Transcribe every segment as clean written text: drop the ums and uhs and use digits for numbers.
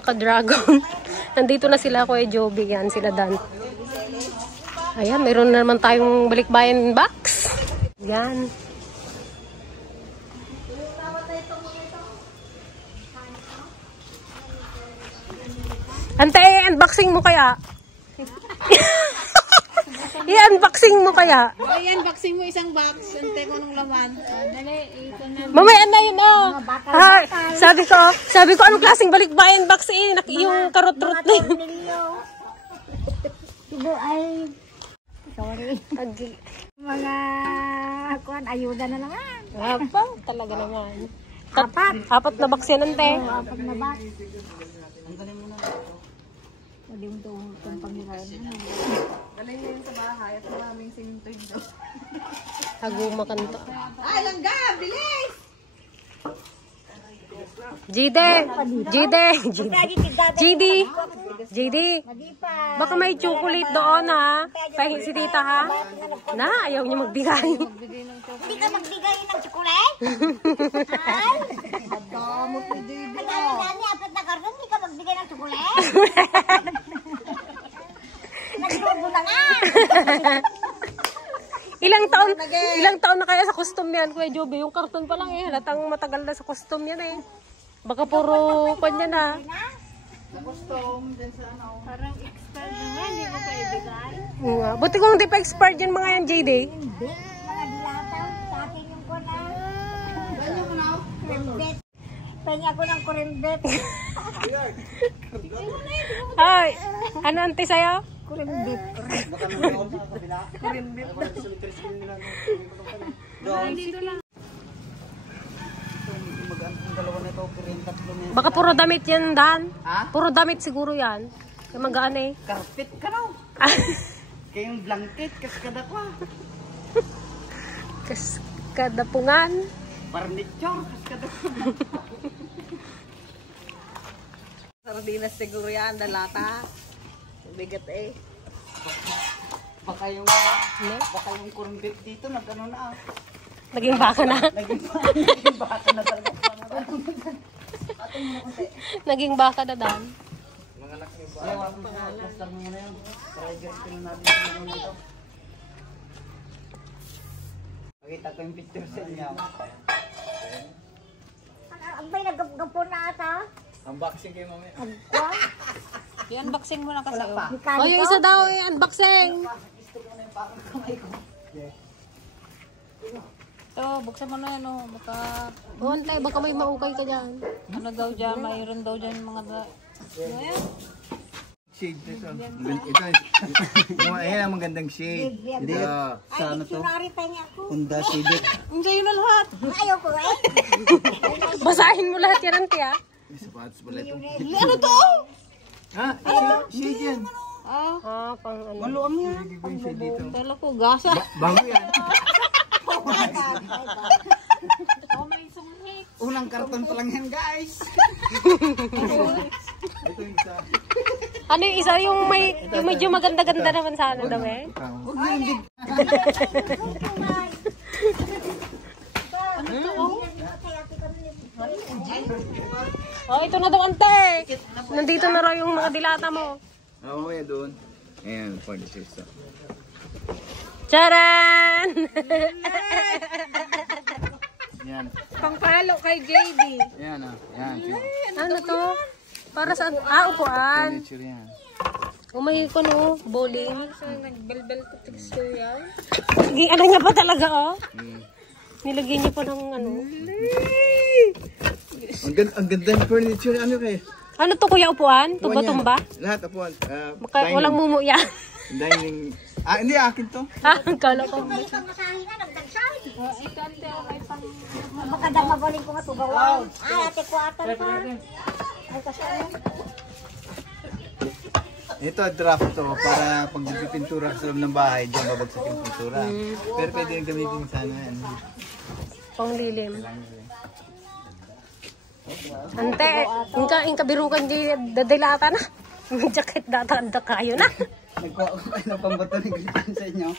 mga ka-dragon. Nandito na sila, Kuya Joby. Yan, sila Dan. Ayan, meron na naman tayong balikbayan box. Yan. Ante, unboxing mo kaya? I-unboxing mo kaya? I-unboxing mo isang box. Ante ko nung laman. Dali, ito na. Mamaya na yun, oh. Ha, sabi ko, anong klaseng balikbayan box eh? Yung karot-rot na yun. Ibo ay, sorry. Mga kuan, ayuda na naman. Apa, talaga naman. Apat na box yan, ante. Apat na box. Pwede mo itong pangirayan. Galing na yun sa bahay at maraming sintoy daw. Haguma kanta. Ay, langga! Bilis! JD, baka may chocolate doon ha. Pahingi si tita ha. Na, ayaw niya magbigay. Hindi ka magbigay ng tsukulay? Ay! Damo po, JD. Ang dami-dami, apat na karton, hindi ka magbigay ng tsukulay? Naglubo na nga! Ilang taon na kaya sa custom yan, Kuya Joby? Yung karton pa lang eh. Halatang matagal na sa custom yan eh. Baka puro kanya na. Sa custom, din sa ano. Parang expired na yan, hindi mo pa ibigay. Buti kung hindi pa expired yan mga yan, JD. Hindi, mga dilataw, sa akin yung kuna. Ganyan mo na. Kurimbet. Pahingi ako ng kurimbet. Ay, ano ante sa'yo? Kurimbet. Kurimbit. Dito lang. Baka puro damit yan, Dan. Ha? Puro damit siguro yan. Kaya magaan eh. Carpet ka raw. Kayong blanket, kaskada ko. Kadapungan. Furniture, kaskada ko. Sardinas siguro yan, dalata. Bigat eh. Baka yung kurimbit dito, nag-ano na. Naging baka na. Naging baka na talaga. Naging baka na, Dan. Mga anak niyo ba? Ay, wala pang plaster mo na yan. Para i-guess ko na natin sa mga ito. Pakita ko yung picture sa inyo. Ang bay naggapo na ata. Unboxing kayo mamaya. Agwa. I-unboxing mo na kasi. O, yung isa daw eh, unboxing. Ito, buksan mo na yan o. Baka may maukay ka dyan. Ano daw dyan, mayroon daw dyan mga Shade ito. Ito. Ayan ang magandang shade. Hindi. Sa ano to? Dictionary pahingi ako. Honda Civic. Ang sa'yo na lahat. Ayaw ko eh. Basahin mo lahat yan, ante ah. Sapatos pala ito. Ano to? Ha? Shade yan. Ah, pang ano. Maluam yan. Hindi ko yung shade dito. Tala ko, gasa. Bago yan. Oh, may sungit. Unang karton pa lang yan, guys. Ito yung isa. Ano yung isa? Yung medyo maganda-ganda naman sa ano daw eh. Huwag na yung big. Oh, ito na daw, ante. Nandito na raw yung mga dilata mo. Oo, yan doon. Ayan, pwede siya. Charan! Yan. Pangpalo kay JD. Yan ah. Yan. Ano to? Para saan? Upuan. Furniture yan. Umay ko no, bowling. Nagbelbel ko texture yan. Ano niya pa talaga oh? Hmm. Nilagay niya pa ng ano. Ang ganda ng furniture. Ano kayo? Ano to kuya upuan? Tumba-tumba? Lahat upuan. Walang mumu yan. Dining. Hindi akin to. Kala ko. May pamasahin na, nagdagsay. Baka daw mabaling ko nga tugawan. Ay, ate ko atan pa. Ay, kasi ano? Ito draft to para pag nagpipintura sa loob ng bahay, diyan babagsak yung pintura. Pero pwede yung gamitin sana yan. Panglilim. Ante, inka birukan di dadilata na. May jacket data kayo na. Nagpambato ng gripan sa inyo.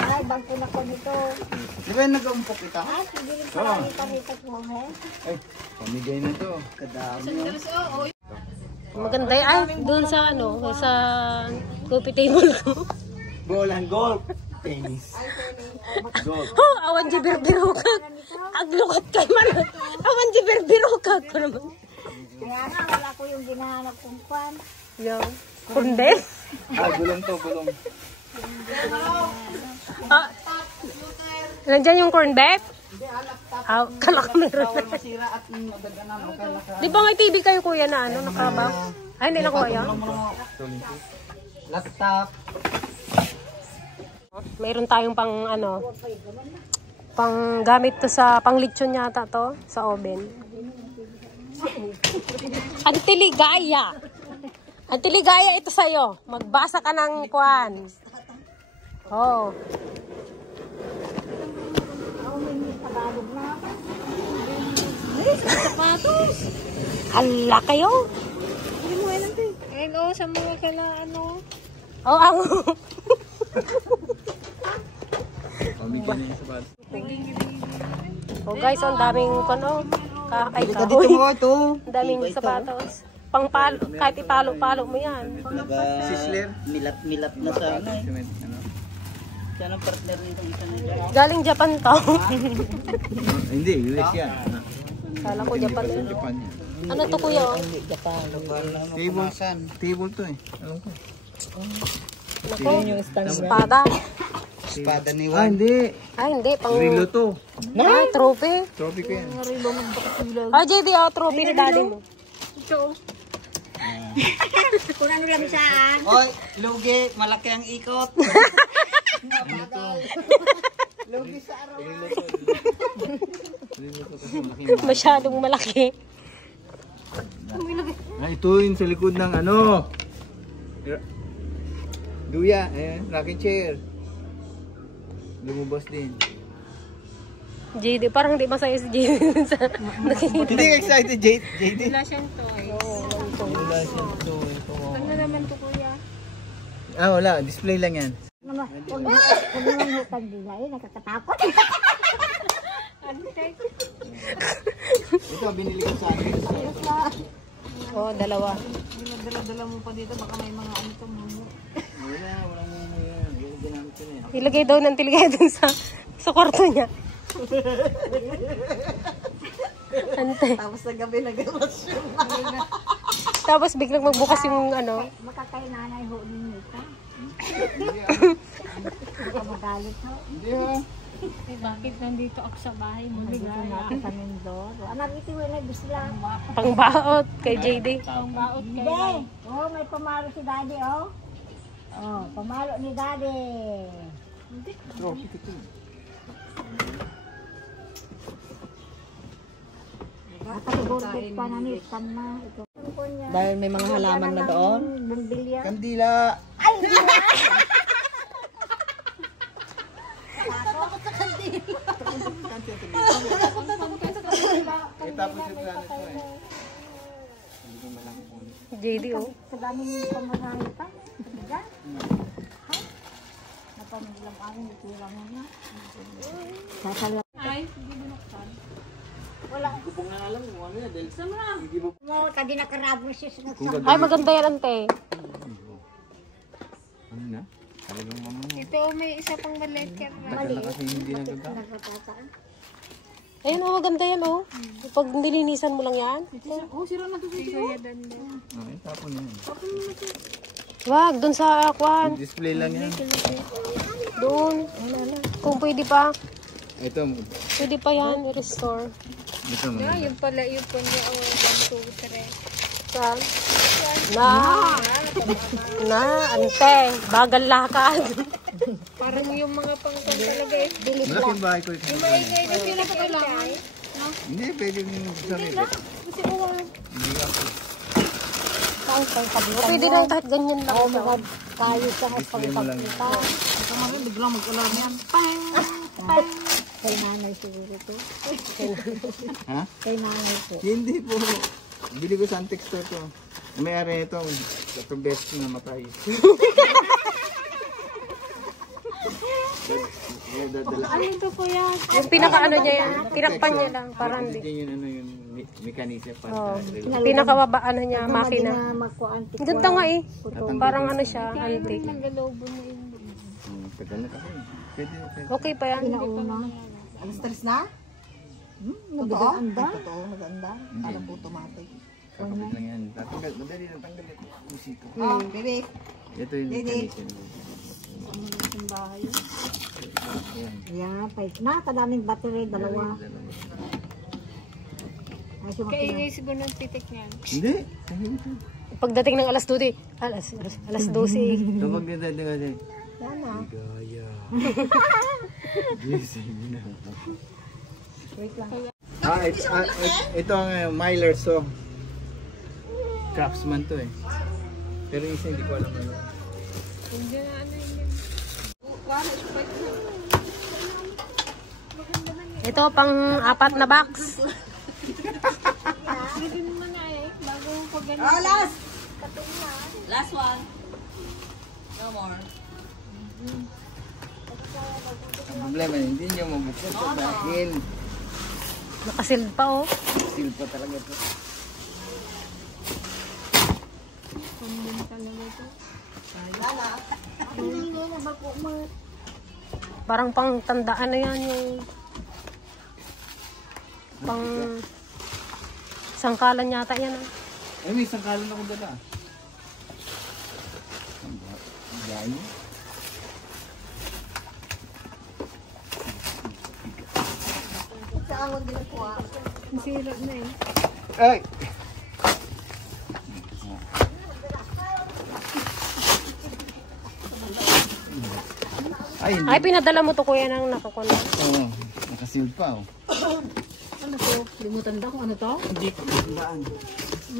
Ay, bangko na ko nito. Di ba nag-umpok kita? Ay, sige rin pala iparitat mo, he. Ay, pamigay na to. Kadami. Maganda yan. Ay, doon sa ano, sa coffee table ko. Golan, golf. Tennis. Golf. Oh, awan di berbiro ka. Aglukot kay man. Awan di berbiro ka ko naman. Kaya nga, wala ko yung ginahanap kong kwan. Yung kunde. Gulong to, gulong. Ah, nandyan yung corn beef? Ah, kala ko meron na. Masira at madaganan. Di ba may TV kayo kuya na ano, nakabak? Ay, hindi na kuya. Laptop. Mayroon tayong pang ano, pang gamit to sa pang lechon yata to, sa oven. Antiligaya. Antiligaya ito sa'yo. Magbasa ka ng kwan. Oh. Sapatos! Hala kayo. Ayun, oh, sa mga kala, ano. Oh, ang... Pamigay na yung sabat. Oh guys, ang daming ano, ay Dito kahoy. mo ito. Ang daming sapatos. Pang palo, kahit ipalo-palo mo yan. Sisler. Milat na sa ano. Cement, ano? Siya ang partner nitong isa na dyan. Galing Japan to. Hindi, US yan. Kala ko Japan eh. Japan yan. Ano to kuya? Oh? Table. Table to eh. Alam ko. Naku, espada. Espada ni Hindi. Ay, hindi. Pang... Rilo to. Ay, trophy. Trophy ko yan. Ah, JD, oh, trophy ni daddy mo. Kung ano lang saan. Oy, lugi. Malaki ang ikot. Lugi sa araw. Rilo to kasi malaking Masyadong malaki. ito yung sa likod ng ano. Duya. Ayan, rocking chair. Lumubos din. JD, parang hindi masaya si JD sa nakikita. Hindi excited, JD. Wala siyang toy. Wala siya to. Ano naman to, kuya? Wala. Display lang yan. Huwag naman hutang din na, nakakatakot. Ito, binili ko sa akin. Oh, dalawa. Dala mo pa dito, baka may mga ano to, mumu. Walang mo yan. Yung ginamit ko na yan. Ilagay daw ng tiligay dun sa kwarto niya. Ante. Tapos sa gabi nagawas yung Tapos biglang magbukas yung ano. makakay nanay ho ninyo ka. Baka magalit ho. Hindi ha. Eh, bakit nandito ako sa bahay mo? Nandito na ako sa Mindoro. Anak, ito na gusto lang. Pangbaot kay JD. Pangbaot kayo. Hindi. Oh, may pamalo si daddy, oh. Oh, pamalo ni daddy. Trophy ko to. Nakatagurgit pa na ni na. Ito. Dahil may mga halaman na doon. Bumbilya. Kandila. Tapos yung plano ko eh. JD oh. Sa daming pamasahe pa. Diyan. Ha? Napamilang kami, itulang mo na. Sasala. Ay, hindi binuksan. Wala. Hindi ko pa nga alam kung ano yan. Dahil hindi mo. Mo, tadi nakarabo siya sa nagsama. Ay, maganda yan, ante. Ano na? Talagang mga Ito, may isa pang maliit. tagal na kasi hindi nagagawa. Nagkatataan. Ayun oh, maganda yan oh. Pag nilinisan mo lang yan. Oh, sira na ito sa iyo. Okay, tapon na yan. Wag, dun sa kwan. Display lang yan. Doon. Kung pwede pa. Ito, Pwede pa yan, i-restore. ito mo. Yung pala, yung po niya, 1, 2, 3. Saan? Na, ante. Bagal lakad. Parang yung mga pangkong talaga eh. Dilis Malaking bahay ko ito. Ito sila pa kailangan. Hindi, pwede yung sarili. Kasi ko, Hindi ako. Pwede na kahit ganyan lang. oh, mga kayo sa Display mo lang. pagkakita. Biglang mag-alarm yan. Pang! Pang! Kay nanay siguro to. Ha? Kay nanay po. Hindi po. Bili ko sa Antex store to. May-ari nito, sa best na matay. kuya. Yung pinaka-ano niya yan, tinakpan niya lang, para hindi. Yung ano yung mekanisya para Oh, pinaka-baba ano niya, makina. Makuantik. Ang ganda nga eh. Parang ano siya, antique. Nagalobo na yun. tagal na kasi. Pwede. Okay pa yan. Pinauna. Alas 3 na? Totoo? Totoo, maganda. Alam po automatic. Kakabit lang yan. Tatanggal, madali lang tanggal ito. Musito. Oh, baby. Ito yung mekanisya. Ang bahay. Ayan. Yeah, pahit na. Kadaming battery, dalawa. Ayos yung Kaingay siguro ng titik niyan. Hindi. Tahimik lang. Pagdating ng alas 12, alas 12. Kapag nandito kasi. yan na. Gaya. Gising na. Wait lang. Ito ang Myler Song. Craftsman to eh. Pero isa hindi ko alam ano. Hindi na ano yun. Ito pang 4 na box. Pwede naman na eh. Bago pag ganun. Oh, last! Last one. No more. Ang problema, hindi nyo mabukod dahil Nakasild pa oh. seal pa talaga ito. Parang pang tandaan na yan yung pang sangkalan yata yan ah. Ay, may sangkalan ako dala. Ang dami. Sira na eh. Ay! Ay, Ay, pinadala mo to kuya ng nakakuna. Oo, nakasealed pa oh. Ano to? Limutan ba kung ano to? Hindi ko tandaan.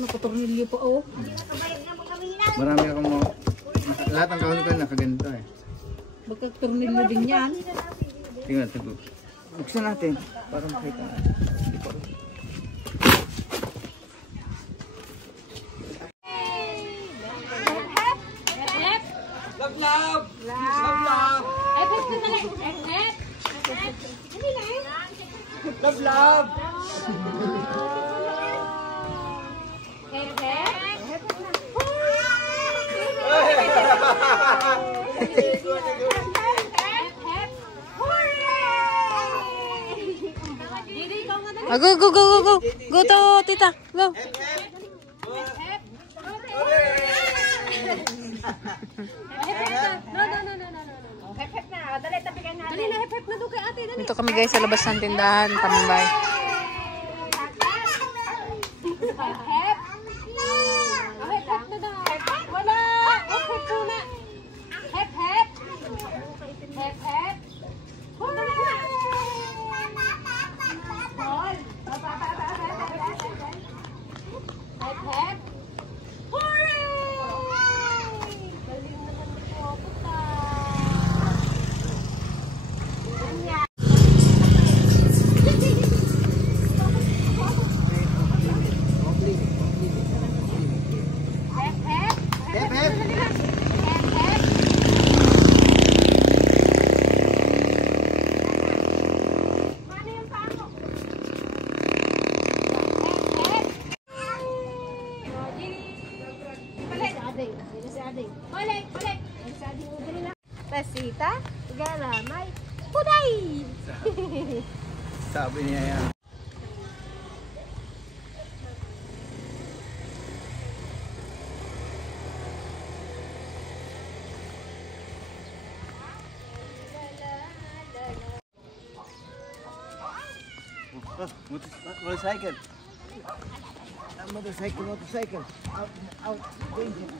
Nakatornilyo pa oh. Marami akong mga... Lahat ng kahon ko nakaganito eh. Magkatornilyo din yan. Tingnan natin. Buksan natin. Para makita natin. Ah, go, go, go, go, go. Go to, tita. Go. Dito kami guys sa labas ng tindahan, tambay. Pasita, galamay, puday! Sabi niya yan. Motorcycle. Motorcycle. Out, danger.